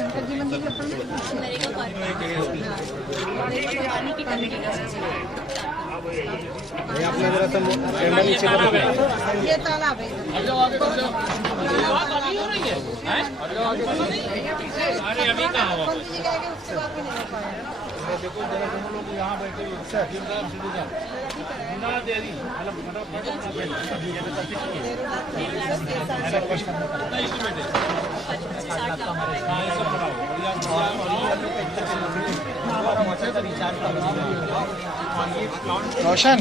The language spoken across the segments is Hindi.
शंकर जी मंदिर ये तालाब है। अरे अभी कहाँ हो? उसके बाद भी नहीं हो पाया। देखो लोग यहाँ बैठे रोशन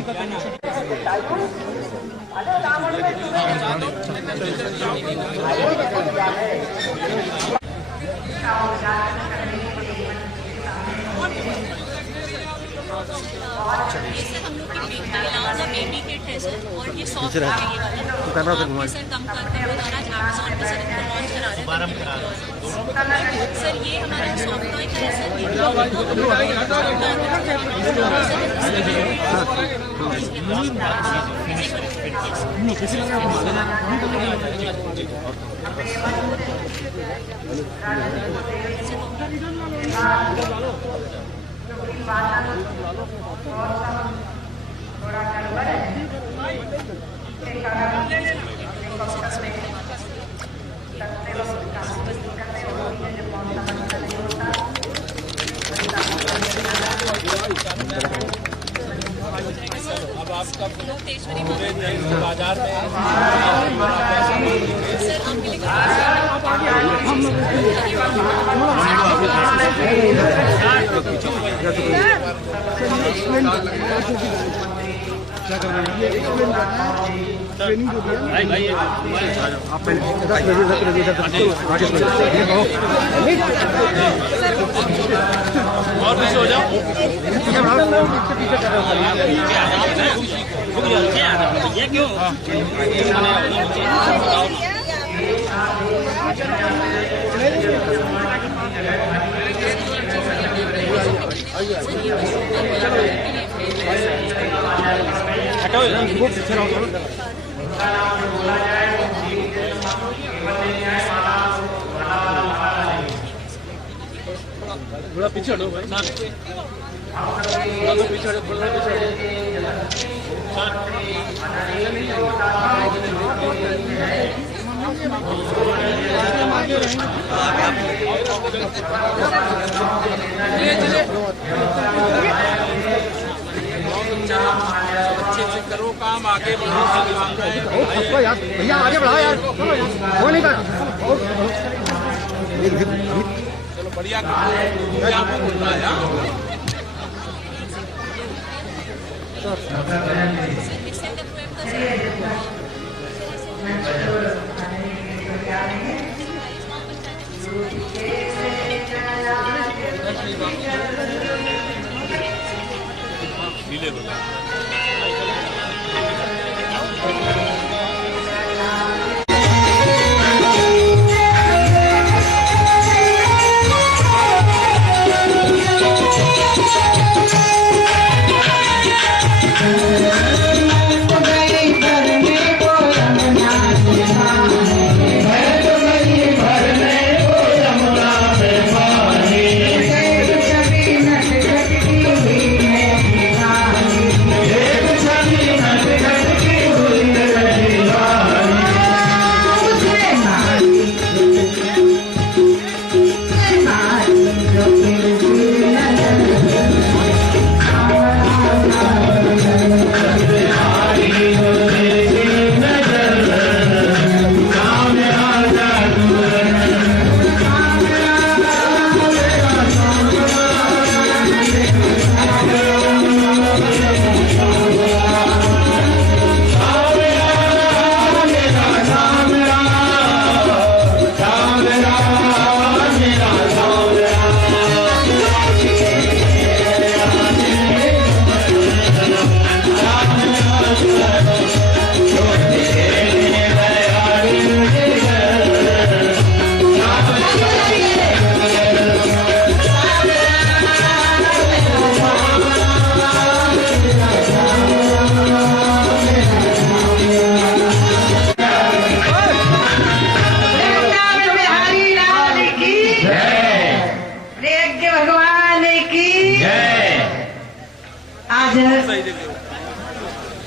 हम लोग की बेबी किट है सर, और ये सॉफ्ट है, ये वाला सर कम करते हुए आज अमेज़न पे सर इनको लॉन्च करा रहे हैं सर। ये हमारा सॉफ्ट टॉय का है सर, अब आपका बाजार में क्या कर रहे हैं? ये एक्सप्लेन करना है, ट्रेनिंग जो दिया आप पहले और पीछे हो जाओ। ये क्यों? हटाओ थोड़ा पीछे हटो भाई, थोड़ा पीछे हटो, थोड़ा पीछे अच्छे से करो काम, आगे बढ़ो। भैया आगे बढ़ाओ यार, वो नहीं कर। चलो बढ़िया क्या बोल रहा है Yeah.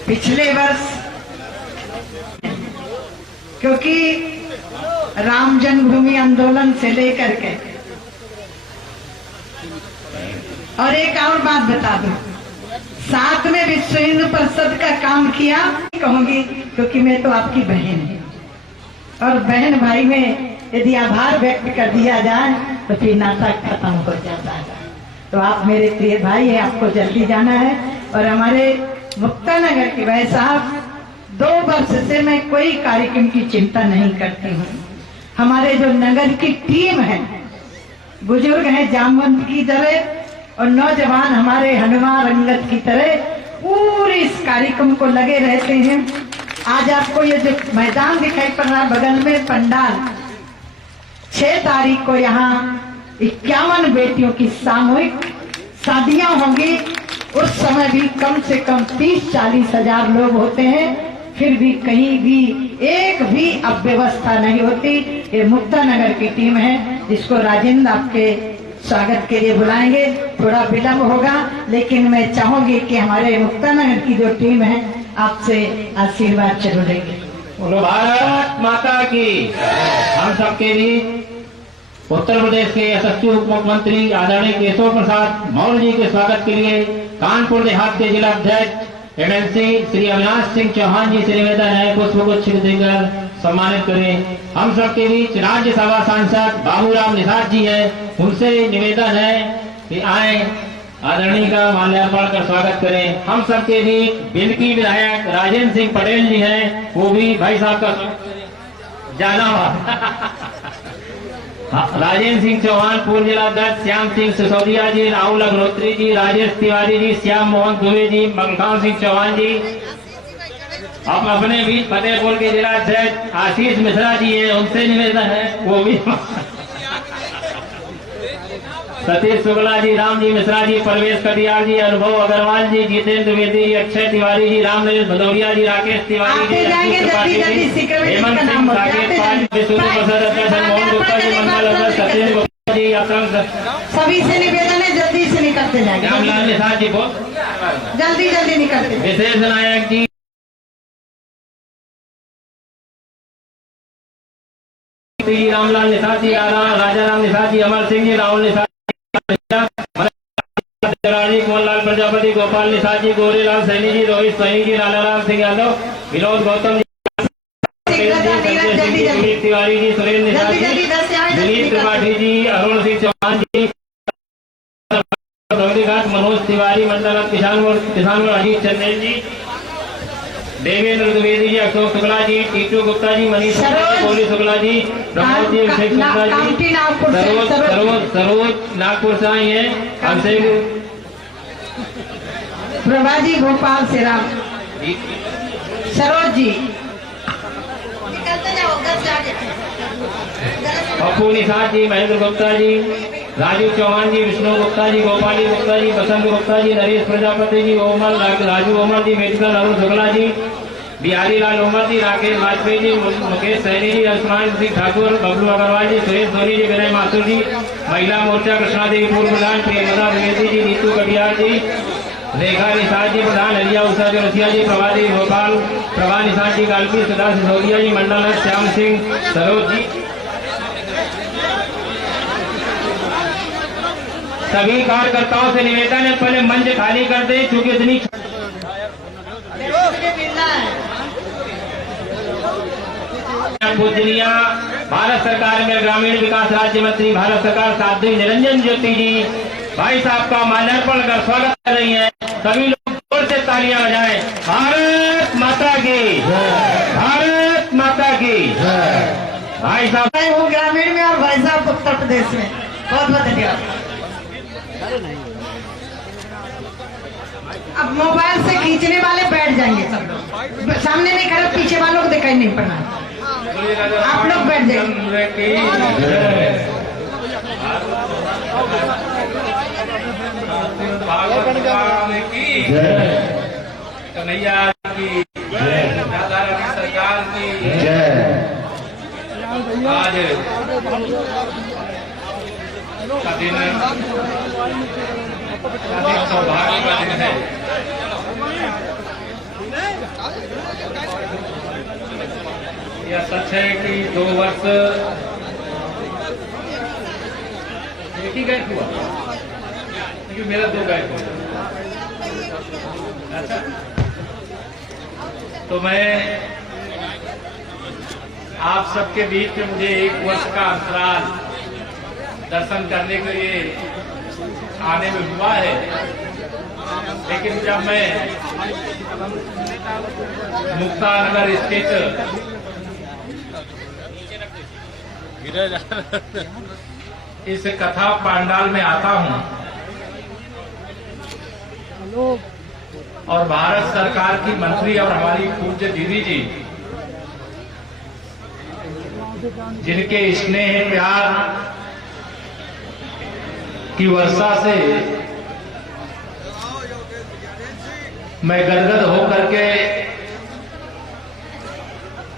पिछले वर्ष क्योंकि राम जन्मभूमि आंदोलन से लेकर के, और एक और बात बता दूं, साथ में विश्व हिंदू परिषद का काम किया कहूंगी, क्योंकि मैं तो आपकी बहन हूँ और बहन भाई में यदि आभार व्यक्त कर दिया जाए तो फिर नाता खत्म हो जाता है। तो आप मेरे प्रिय भाई हैं, आपको जल्दी जाना है। और हमारे मुक्तानगर के भाई साहब, 2 वर्ष से मैं कोई कार्यक्रम की चिंता नहीं करती हूँ। हमारे जो नगर की टीम है, बुजुर्ग है जामवंत की तरह और नौजवान हमारे हनुमान रंगत की तरह पूरे इस कार्यक्रम को लगे रहते हैं। आज आपको ये जो मैदान दिखाई पड़ रहा है बगल में पंडाल, 6 तारीख को यहाँ 51 बेटियों की सामूहिक शादियां होंगी। उस समय भी कम से कम 30-40 हजार लोग होते हैं, फिर भी कहीं भी एक भी अव्यवस्था नहीं होती। ये मुक्तानगर की टीम है, जिसको राजेंद्र आपके स्वागत के लिए बुलाएंगे। थोड़ा विलम्ब होगा, लेकिन मैं चाहूंगी कि हमारे मुक्तानगर की जो टीम है आपसे आशीर्वाद जरूर लेंगे। बोलो भारत माता की। हम सबके लिए उत्तर प्रदेश के यशस्वी उप मुख्यमंत्री आदरणीय केशव प्रसाद मौर्य जी के स्वागत के लिए कानपुर देहात के जिला अध्यक्ष एमएलसी श्री अविनाश सिंह चौहान जी से निवेदन है पुष्पगुच्छ देकर सम्मानित करें। हम सबके बीच राज्यसभा सांसद बाबूराम निषाद जी है, उनसे निवेदन है कि आए आदरणीय का माल्यार्पण कर स्वागत करें। हम सबके बीच बिलकी विधायक राजेंद्र सिंह पटेल जी हैं, वो भी भाई साहब का जाना हुआ राजेंद्र सिंह चौहान, पूर्व जिला अध्यक्ष श्याम सिंह सिसोदिया जी, राहुल अग्रोत्री जी, राजेश तिवारी जी, श्याम मोहन दुबे जी, मंगखान सिंह चौहान जी। अब अपने बीच फतेहपुर के जिला अध्यक्ष आशीष मिश्रा जी हैं, उनसे निवेदन है वो भी सतीश शुक्ला जी, राम जी मिश्रा जी, परवेश कटियार जी, अनुभव अग्रवाल जी, जितेंद्र द्विवेदी जी, अक्षय तिवारी जी, रामनरेश भदौरिया जी, राकेश तिवारी जी, हेमंत सिंह साकेत पाल, विष्णु प्रसाद अध्यक्ष मोहन गुप्ता जी, मंगल अध्यक्ष सत्येंद्र गुप्ता जी, सभी से निवेदन है जल्दी से निकलते जाएंगे। रामलाल निषाद जी बहुत जल्दी जल्दी निकलते। विशेष नायक जी, रामलाल निषाद जी, राजा राम निषाद जी, अमर सिंह जी, राहुल निषाद, मोहनलाल प्रजापति, गोपाल निषाद जी, गोरेलाल सैनी जी, रोहित सैनी जी, लालाराम सिंह यादव, विनोद गौतम जी, सुमित तिवारी जी, सुरेंद्र निषाद जी, दिलीप त्रिपाठी जी, अरुण सिंह चौहान जी, मनोज तिवारी, मंडल किसान अजीत चंदेल जी, देवेंद्र द्विवेदी जी, अशोक शुक्ला जी, टीटू गुप्ता जी, मनीष कोहली शुक्ला जी, प्रमोद जी, अभिषेक शुक्ला जी, सरोज नागपुर से आई है, अभिषेक प्रभा जी भोपाल से, राम सरोज जी पप्पू निषाद जी, महेंद्र गुप्ता जी, राजू चौहान जी, विष्णु गुप्ता जी, गोपाली गुप्ता जी, बसंत गुप्ता जी, नरेश प्रजापति जी, ओमल राजू ओमल जी, मेडिकल अरुण शुक्ला जी, बिहारी लाल ओमल जी, राकेश वाजपेयी जी, मुकेश सैनी जी, आयुष्मान सिंह ठाकुर, बबलू अग्रवाल जी, सुरेश धोनी जी, विनय माथुर जी, महिला मोर्चा कृष्णा देवी पूर्व प्रधान, प्रियमदा द्विवेदी जी, नीतू कटियार जी, रेखा निषाद जी प्रधान, हरिया उषा जोरसिया जी, प्रभादेवी भोपाल, प्रभा निषाद जी, गालपी सुधा सिसोदिया जी, मंडल श्याम सिंह सरोज जी। सभी कार्यकर्ताओं से निवेदन है पहले मंच खाली कर दे, क्योंकि इतनी पूजनीय भारत सरकार में ग्रामीण विकास राज्य मंत्री भारत सरकार साध्वी निरंजन ज्योति जी भाई साहब का माल्यार्पण कर स्वागत कर रही हैं। सभी लोग जोर से तालियां बजाएं। भारत माता की, भारत माता की। भाई साहब हूँ ग्रामीण में और भाई साहब उत्तर प्रदेश में। बहुत बहुत धन्यवाद। अब मोबाइल से खींचने वाले बैठ जाएंगे सब लोग, सामने नहीं खड़े, पीछे वालों को दिखाई नहीं पड़ना, आप लोग बैठ जाएंगे। कन्हैया की राधा रानी सरकार की आज का दिन काफी सौभाग्य का दिन है। यह सच है कि 2 वर्ष एक ही गायक हुआ, क्योंकि मेरा 2 गायक हुआ। अच्छा, तो मैं आप सबके बीच में मुझे 1 वर्ष का अंतराल दर्शन करने के लिए आने में हुआ है, लेकिन जब मैं मुक्तानगर स्थित इस कथा पंडाल में आता हूं और भारत सरकार की मंत्री और हमारी पूज्य दीदी जी, जिनके स्नेह प्यार की वर्षा से मैं गदगद होकर के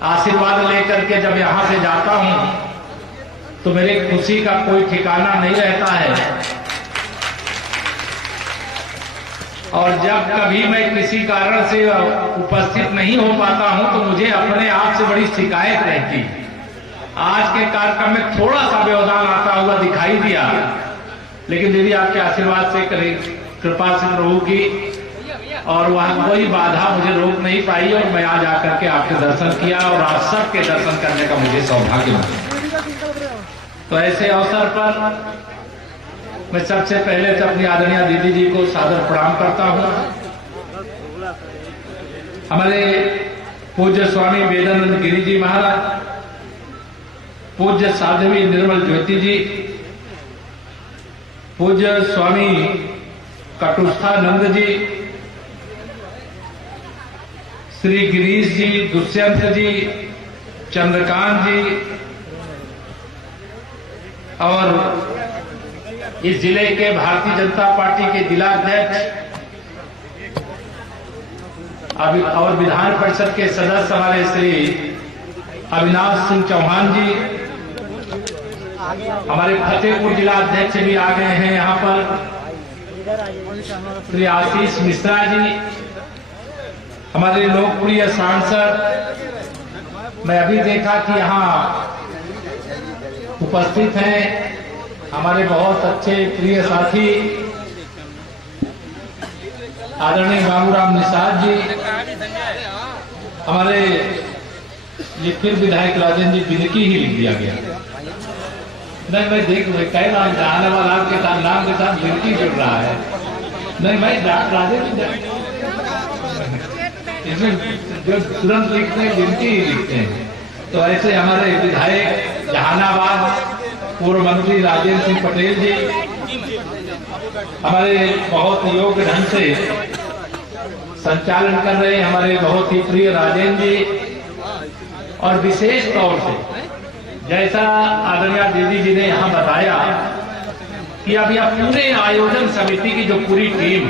आशीर्वाद लेकर के जब यहां से जाता हूं तो मेरी खुशी का कोई ठिकाना नहीं रहता है। और जब कभी मैं किसी कारण से उपस्थित नहीं हो पाता हूं तो मुझे अपने आप से बड़ी शिकायत रहती। आज के कार्यक्रम में थोड़ा सा व्यवधान आता हुआ दिखाई दिया, लेकिन दीदी आपके आशीर्वाद से कृपा से प्रभु की और वहां कोई बाधा मुझे रोक नहीं पाई और मैं आज आकर के आपके दर्शन किया और आप सबके दर्शन करने का मुझे सौभाग्य मिला। तो ऐसे अवसर पर मैं सबसे पहले तो अपनी आदरणीय दीदी जी को सादर प्रणाम करता हूं। हमारे पूज्य स्वामी वेदानंद गिरी जी महाराज, पूज्य साध्वी निर्मल ज्योति जी, पूज्य स्वामी कटुस्थानंद जी, श्री गिरीश जी, दुष्यंत जी, चंद्रकांत जी और इस जिले के भारतीय जनता पार्टी के जिलाध्यक्ष और विधान परिषद के सदस्य हमारे श्री अविनाश सिंह चौहान जी, हमारे फतेहपुर जिला अध्यक्ष भी आ गए हैं यहाँ पर, श्री आशीष मिश्रा जी, हमारे लोकप्रिय सांसद। मैं अभी देखा कि यहाँ उपस्थित हैं हमारे बहुत अच्छे प्रिय साथी आदरणीय बाबूराम निषाद जी, हमारे ये फिर विधायक राजेंद्र जी बिनकी ही लिख दिया गया। नहीं, मैं देख कह रहा हूँ जहानाबाद के साथ नाम के साथ बिनकी जुड़ रहा है। नहीं, मैं राजेंद्र इसमें जो तुरंत लिखते हैं बिनकी ही लिखते हैं। तो ऐसे हमारे विधायक जहानाबाद पूर्व मंत्री राजेंद्र सिंह पटेल जी, हमारे बहुत योग्य ढंग से संचालन कर रहे हैं हमारे बहुत ही प्रिय राजेंद्र जी, और विशेष तौर से जैसा आदरणीय दीदी जी ने यहाँ बताया कि अब यह पूरे आयोजन समिति की जो पूरी टीम,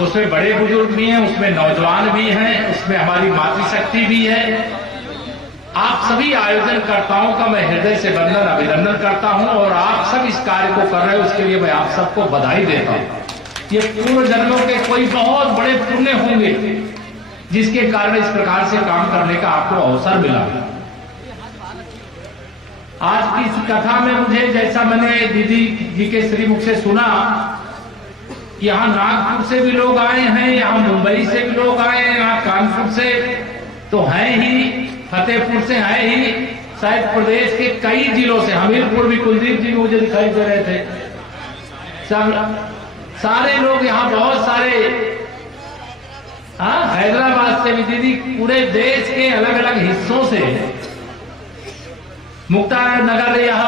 उसमें बड़े बुजुर्ग भी हैं, उसमें नौजवान भी हैं, उसमें हमारी मातृशक्ति भी है। आप सभी आयोजनकर्ताओं का मैं हृदय से वंदन अभिनंदन करता हूं और आप सब इस कार्य को कर रहे हो, उसके लिए मैं आप सबको बधाई देता हूं। ये पूर्व जन्मों के कोई बहुत बड़े पुण्य होंगे जिसके कारण इस प्रकार से काम करने का आपको अवसर मिला। आज की इस कथा में मुझे, जैसा मैंने दीदी जी के श्रीमुख से सुना, यहाँ नागपुर से भी लोग आए हैं, यहाँ मुंबई से भी लोग आए हैं, यहाँ कानपुर से तो है ही, फतेहपुर से है ही, शायद प्रदेश के कई जिलों से, हमीरपुर भी कुलदीप जी मुझे दिखाई दे रहे थे, सब सारे लोग यहाँ, बहुत सारे, हाँ, हैदराबाद से भी दीदी, पूरे देश के अलग अलग हिस्सों से मुक्तानगर यह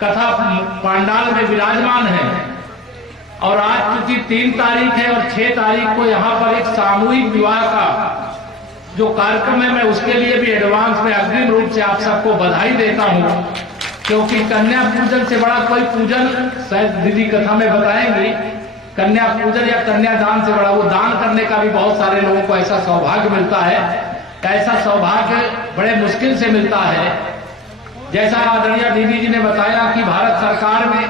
कथा पंडाल में विराजमान है। और आज चूंकि 3 तारीख है और 6 तारीख को यहाँ पर एक सामूहिक विवाह का जो कार्यक्रम है, मैं उसके लिए भी एडवांस में अग्रिम रूप से आप सबको बधाई देता हूँ, क्योंकि कन्या पूजन से बड़ा कोई पूजन, शायद दीदी कथा में बताएंगी, कन्या पूजन या कन्यादान से बड़ा, वो दान करने का भी बहुत सारे लोगों को ऐसा सौभाग्य मिलता है, ऐसा सौभाग्य बड़े मुश्किल से मिलता है। जैसा आदरणीय दीदी जी ने बताया कि भारत सरकार में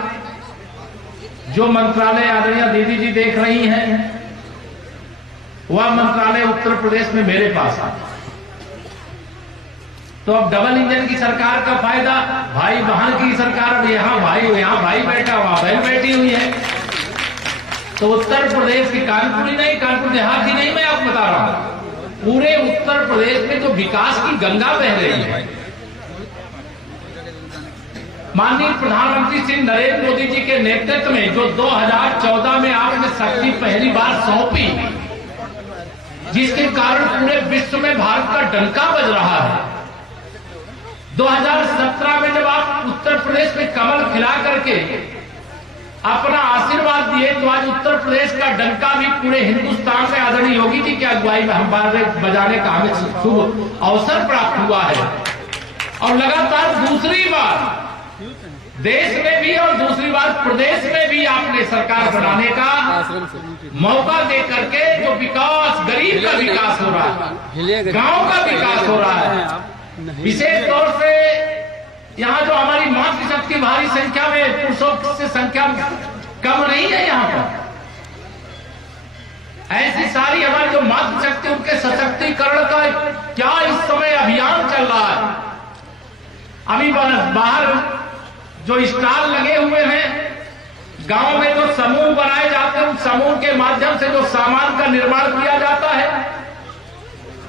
जो मंत्रालय आदरणीय दीदी जी देख रही हैं, वह मंत्रालय उत्तर प्रदेश में मेरे पास आता। तो अब डबल इंजन की सरकार का फायदा, भाई बहन की सरकार, अब यहाँ भाई बैठा, वहां बहन बैठी हुई है। तो उत्तर प्रदेश की कानपुर ही नहीं, कानपुर देहात ही नहीं, मैं आपको बता रहा हूं, पूरे उत्तर प्रदेश में जो विकास की गंगा बह रही है, माननीय प्रधानमंत्री श्री नरेंद्र मोदी जी के नेतृत्व में जो 2014 में आपने शक्ति पहली बार सौंपी, जिसके कारण पूरे विश्व में भारत का डंका बज रहा है। 2017 में जब आप उत्तर प्रदेश में कमल खिला करके अपना आशीर्वाद दिए, तो आज उत्तर प्रदेश का डंका भी पूरे हिंदुस्तान में आदरणीय योगी जी की अगुवाई में हम बजाने का हमें शुभ अवसर प्राप्त हुआ है। और लगातार दूसरी बार देश में भी और दूसरी बार प्रदेश में भी आपने सरकार बनाने का मौका दे करके जो विकास, गरीब का विकास हो रहा है, गांव का विकास हो रहा है, विशेष तौर से यहाँ जो हमारी मातृशक्ति भारी संख्या में, पुरुषों से संख्या कम नहीं है यहाँ पर, ऐसी सारी हमारी जो मातृशक्ति, उनके सशक्तिकरण का क्या इस समय अभियान चल रहा है। अभी बाहर जो स्टॉल लगे हुए हैं, गांव में जो समूह बनाए जाते हैं, उस समूह के माध्यम से जो सामान का निर्माण किया जाता है,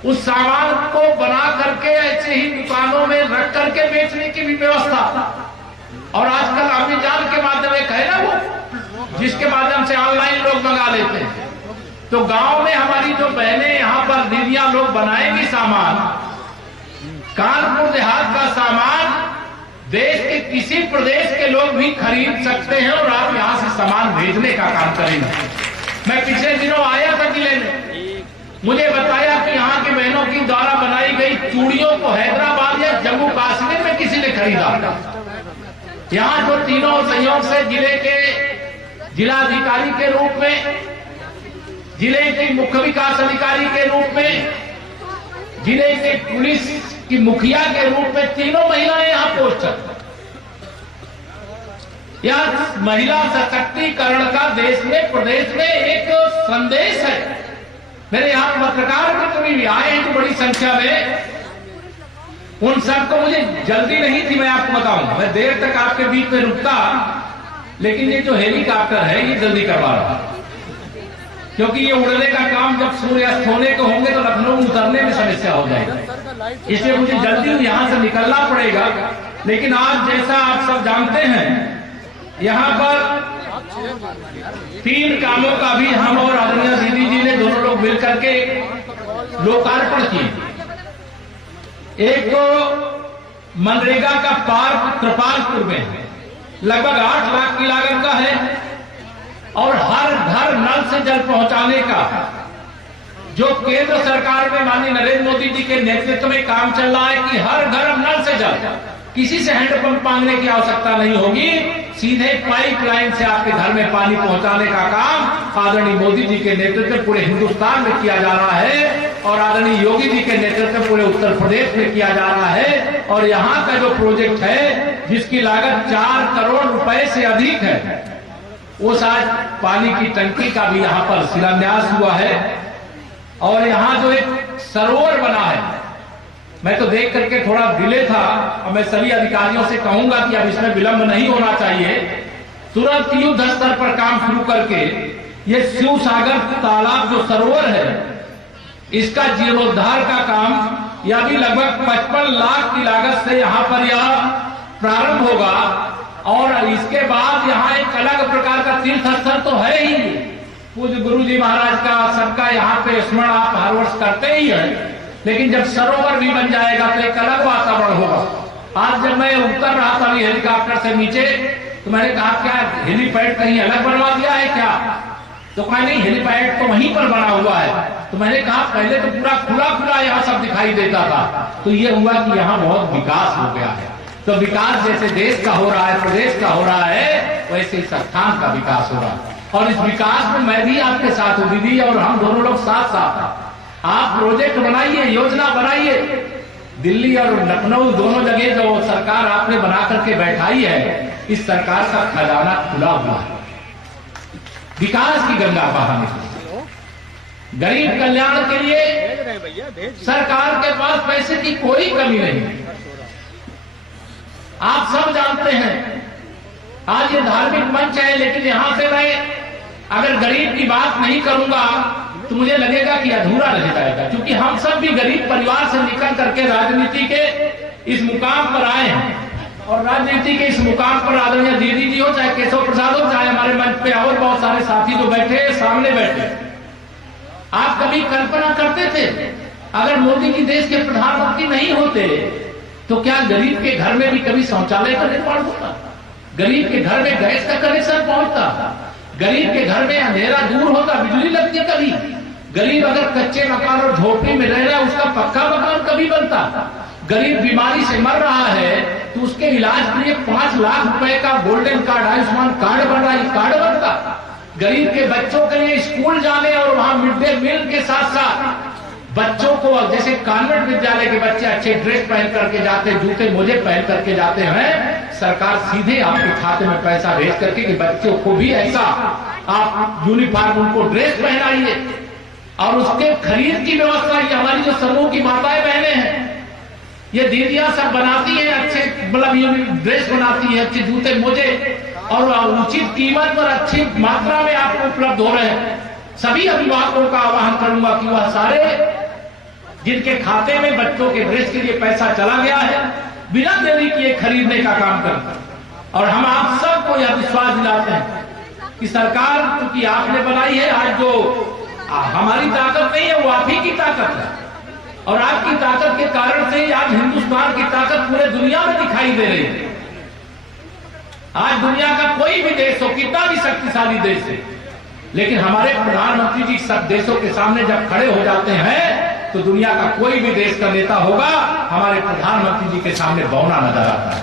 उस सामान को बना करके ऐसे ही दुकानों में रख करके बेचने की भी व्यवस्था, और आजकल अमेज़न के माध्यम एक है ना वो, जिसके माध्यम से ऑनलाइन लोग मंगा लेते हैं। तो गांव में हमारी जो बहनें यहाँ पर दीदियां लोग बनाएंगी सामान, कानपुर देहात का सामान देश के किसी प्रदेश के लोग भी खरीद सकते हैं और आप यहां से सामान भेजने का काम करेंगे। मैं पिछले दिनों आया था जिले में, मुझे बताया कि यहाँ के बहनों की द्वारा बनाई गई चूड़ियों को हैदराबाद या जम्मू कश्मीर में किसी ने खरीदा। यहाँ जो तीनों संयोग से जिले के जिलाधिकारी के रूप में, जिले के मुख्य विकास अधिकारी के रूप में, जिले के पुलिस की मुखिया के रूप में तीनों महिलाएं यहाँ पोस्ट करती। यह महिला सशक्तिकरण का देश में, प्रदेश में एक संदेश है। मेरे यहाँ पत्रकार मित्र भी आए हैं तो बड़ी संख्या में, उन सबको मुझे जल्दी नहीं थी, मैं आपको बताऊं, मैं देर तक आपके बीच में रुकता, लेकिन ये जो हेलीकॉप्टर है ये जल्दी करवा रहा, क्योंकि ये उड़ने का काम जब सूर्यास्त होने को होंगे तो लखनऊ उतरने में समस्या हो जाएगी, इसलिए मुझे जल्दी यहां से निकलना पड़ेगा। लेकिन आज जैसा आप सब जानते हैं, यहाँ पर 3 कामों का भी हम और आदरणीय दीदी जी ने दोनों लोग मिलकर के लोकार्पण किए। एक तो मनरेगा का पार्क कृपालपुर में लगभग 8 लाख की लागत का है, और हर घर नल से जल पहुंचाने का जो केंद्र सरकार में माननीय नरेंद्र मोदी जी के नेतृत्व में काम चल रहा है कि हर घर अब नल से जल, किसी से हैंडपंप मांगने की आवश्यकता नहीं होगी, सीधे पाइपलाइन से आपके घर में पानी पहुंचाने का काम आदरणीय मोदी जी के नेतृत्व में पूरे हिंदुस्तान में किया जा रहा है, और आदरणीय योगी जी के नेतृत्व में पूरे उत्तर प्रदेश में किया जा रहा है। और यहाँ का जो प्रोजेक्ट है जिसकी लागत 4 करोड़ रुपए से अधिक है, उस आज पानी की टंकी का भी यहाँ पर शिलान्यास हुआ है। और यहाँ जो एक सरोवर बना है, मैं तो देख करके थोड़ा डिले था, और मैं सभी अधिकारियों से कहूंगा कि अब इसमें विलंब नहीं होना चाहिए, तुरंत युद्ध स्तर पर काम शुरू करके ये शिव सागर तालाब जो सरोवर है, इसका जीर्णोद्धार का काम यह भी लगभग 55 लाख की लागत से यहाँ पर यह प्रारंभ होगा। और इसके बाद यहाँ एक अलग प्रकार का तीर्थ स्थल तो है ही, पूज्य गुरु जी महाराज का सबका यहाँ पे स्मरण आप हर वर्ष करते ही है, लेकिन जब सरोवर भी बन जाएगा तो एक अलग वातावरण होगा। आज जब मैं उतर रहा था हेलीकॉप्टर से नीचे, तो मैंने कहा क्या हेलीपैड कहीं अलग बनवा दिया है क्या? तो कहा नहीं, हेलीपैड तो वहीं पर बना हुआ है। तो मैंने कहा पहले तो पूरा खुला खुला यहाँ सब दिखाई देता था, तो ये हुआ कि यहाँ बहुत विकास हो गया है। तो विकास जैसे देश का हो रहा है, प्रदेश का हो रहा है, वैसे इस स्थान का विकास हो रहा है। और इस विकास में मैं भी आपके साथ हूँ दीदी, और हम दोनों लोग साथ साथ हैं। आप प्रोजेक्ट बनाइए, योजना बनाइए, दिल्ली और लखनऊ दोनों जगह जो सरकार आपने बना करके बैठाई है, इस सरकार का खजाना खुला हुआ है विकास की गंगा बहाने के लिए, गरीब कल्याण के लिए। सरकार के पास पैसे की कोई कमी नहीं, आप सब जानते हैं आज ये धार्मिक मंच है, लेकिन यहां से मैं अगर गरीब की बात नहीं करूंगा तो मुझे लगेगा कि अधूरा रह जाएगा, क्योंकि हम सब भी गरीब परिवार से निकल करके राजनीति के इस मुकाम पर आए हैं। और राजनीति के इस मुकाम पर आदरणीय दीदी जी हो, चाहे केशव प्रसाद हो, चाहे हमारे मंच पे और बहुत सारे साथी जो बैठे सामने बैठे, आप कभी कल्पना करते थे अगर मोदी जी देश के प्रधानमंत्री नहीं होते तो क्या गरीब के घर में भी कभी शौचालय का निर्माण होता, गरीब के घर में गैस का कनेक्शन पहुंचता, गरीब के घर में अंधेरा दूर होता, बिजली लगती कभी, गरीब अगर कच्चे मकान और झोपड़ी में रह रहा है उसका पक्का मकान कभी बनता, गरीब बीमारी से मर रहा है तो उसके इलाज के लिए 5 लाख रुपए का गोल्डन कार्ड, आयुष्मान कार्ड बन रहा है, कार्ड बनता, गरीब के बच्चों के लिए स्कूल जाने और वहां मिड डे मील के साथ साथ बच्चों को, जैसे कॉन्वेंट विद्यालय के बच्चे अच्छे ड्रेस पहन करके जाते, जूते मोजे पहन करके जाते हैं, सरकार सीधे आपके खाते में पैसा भेज करके कि बच्चों को भी ऐसा आप यूनिफॉर्म उनको ड्रेस पहनाइए और उसके खरीद की व्यवस्था। ये हमारी जो समूह की माताएं बहनें हैं, ये दीदियां सब बनाती हैं, अच्छे मतलब ड्रेस बनाती है, अच्छे जूते मोजे और उचित कीमत पर अच्छी मात्रा में आपको उपलब्ध हो रहे हैं। सभी अभिभावकों का आह्वान करूंगा कि वह सारे जिनके खाते में बच्चों के ड्रेस के लिए पैसा चला गया है बिना देरी किए खरीदने का काम करें। और हम आप सबको यह विश्वास दिलाते हैं कि सरकार क्योंकि आपने बनाई है, आज जो हमारी ताकत नहीं है वो आप ही की ताकत है, और आपकी ताकत के कारण से आज हिंदुस्तान की ताकत पूरे दुनिया में दिखाई दे रही है। आज दुनिया का कोई भी देश हो, कितना भी शक्तिशाली देश है, लेकिन हमारे प्रधानमंत्री जी सब देशों के सामने जब खड़े हो जाते हैं तो दुनिया का कोई भी देश का नेता होगा हमारे प्रधानमंत्री जी के सामने बौना नजर आता है।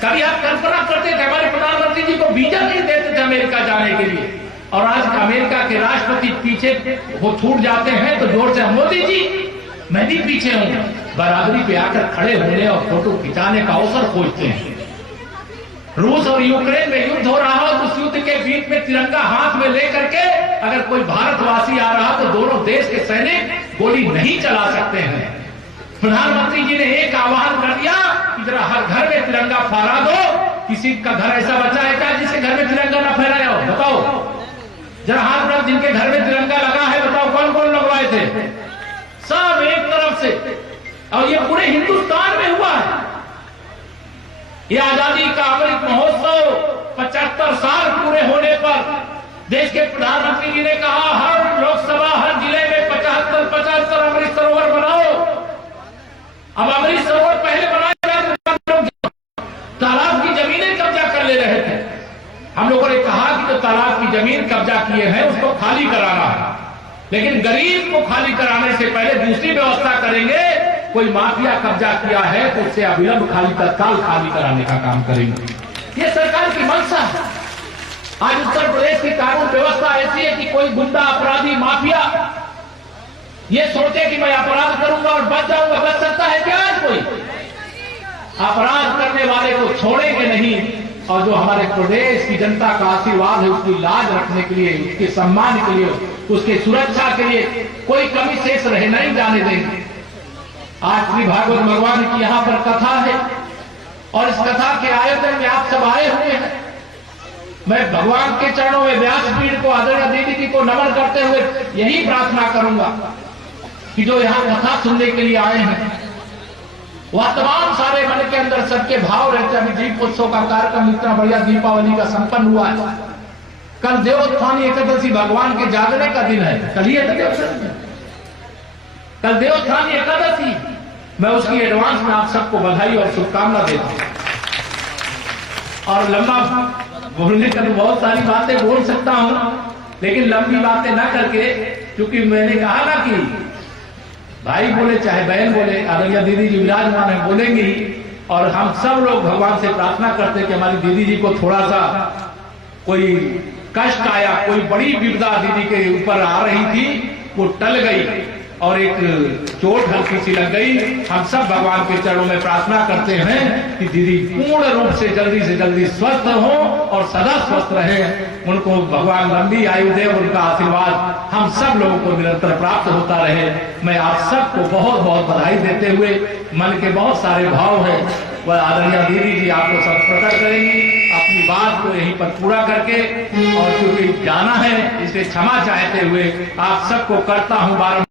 कभी आप कल्पना करते थे हमारे प्रधानमंत्री जी को वीजा नहीं देते थे अमेरिका जाने के लिए, और आज अमेरिका के राष्ट्रपति पीछे वो छूट जाते हैं तो जोर से मोदी जी मैं भी पीछे हूं, बराबरी पे आकर खड़े होने और फोटो खिंचाने का अवसर खोजते हैं। रूस और यूक्रेन में युद्ध हो रहा हो तो उस युद्ध के बीच में तिरंगा हाथ में लेकर के अगर कोई भारतवासी आ रहा तो दोनों देश के सैनिक गोली नहीं चला सकते हैं। प्रधानमंत्री जी ने एक आह्वान कर दिया कि जरा हर घर में तिरंगा फहरा दो। किसी का घर ऐसा बचा है क्या जिसके घर में तिरंगा ना फहराया हो? बताओ जरा हाथ पर, जिनके घर में तिरंगा लगा है बताओ कौन कौन लगवाए थे? सब एक तरफ से, और ये पूरे हिंदुस्तान में हुआ है। ये आजादी का अमृत महोत्सव 75 साल पूरे होने पर देश के प्रधानमंत्री जी ने कहा हर लोकसभा हर जिले में 75 अमृत सरोवर बनाओ। अब अमृत सरोवर पहले बनाए जाते तालाब की जमीनें कब्जा कर ले रहे थे। हम लोगों ने कहा कि जो तालाब की जमीन कब्जा किए हैं उसको खाली कराना है, लेकिन गरीब को खाली कराने से पहले दूसरी व्यवस्था करेंगे। कोई माफिया कब्जा किया है तो उससे अविलंब तत्काल खाली कराने का काम करेंगे। ये सरकार की मंशा है। आज उत्तर प्रदेश की कानून व्यवस्था ऐसी है कि कोई गुंडा अपराधी माफिया ये सोचे कि मैं अपराध करूंगा और बच जाऊंगा, बच सकता है क्या? आज कोई अपराध करने वाले को छोड़ेंगे नहीं। और जो हमारे प्रदेश की जनता का आशीर्वाद है उसकी लाज रखने के लिए, उसके सम्मान के लिए, उसकी सुरक्षा के लिए कोई कमी शेष रहे नहीं जाने देंगे। आज श्री भागवत भगवान की यहाँ पर कथा है और इस कथा के आयोजन में आप सब आए हुए हैं। मैं भगवान के चरणों में व्यासपीठ को आदरणीय दीदी जी को नमन करते हुए यही प्रार्थना करूंगा कि जो यहाँ कथा सुनने के लिए आए हैं वह तमाम सारे मन के अंदर सबके भाव रहते हैं। अभी दीपोत्सव का कार्यक्रम इतना बढ़िया दीपावली का संपन्न हुआ है। कल देवोत्थानी एकादशी भगवान के जागने का दिन है, कल ही कल देवोत्थानी एकादशी। मैं उसकी एडवांस में आप सबको बधाई और शुभकामना देता हूं। और लंबा बोलने का तो बहुत सारी बातें बोल सकता हूं, लेकिन लंबी बातें ना करके, क्योंकि मैंने कहा ना कि भाई बोले चाहे बहन बोले, आदरणीय दीदी जी विराजमान है बोलेंगी। और हम सब लोग भगवान से प्रार्थना करते हैं कि हमारी दीदी जी को थोड़ा सा कोई कष्ट आया, कोई बड़ी विपदा दीदी के ऊपर आ रही थी, वो टल गई। और एक चोट हल्की सी लग गई। हम सब भगवान के चरणों में प्रार्थना करते हैं कि दीदी पूर्ण रूप से जल्दी स्वस्थ हो और सदा स्वस्थ रहे। उनको भगवान लंबी आयु दे, उनका आशीर्वाद हम सब लोगों को निरंतर प्राप्त होता रहे। मैं आप सबको बहुत बहुत बधाई देते हुए, मन के बहुत सारे भाव है वह आदरणीय दीदी जी आपको सब प्रकट करेंगी अपनी बात को यहीं पर पूरा करके, और क्योंकि जाना है इसलिए क्षमा चाहते हुए आप सबको करता हूं बारंबार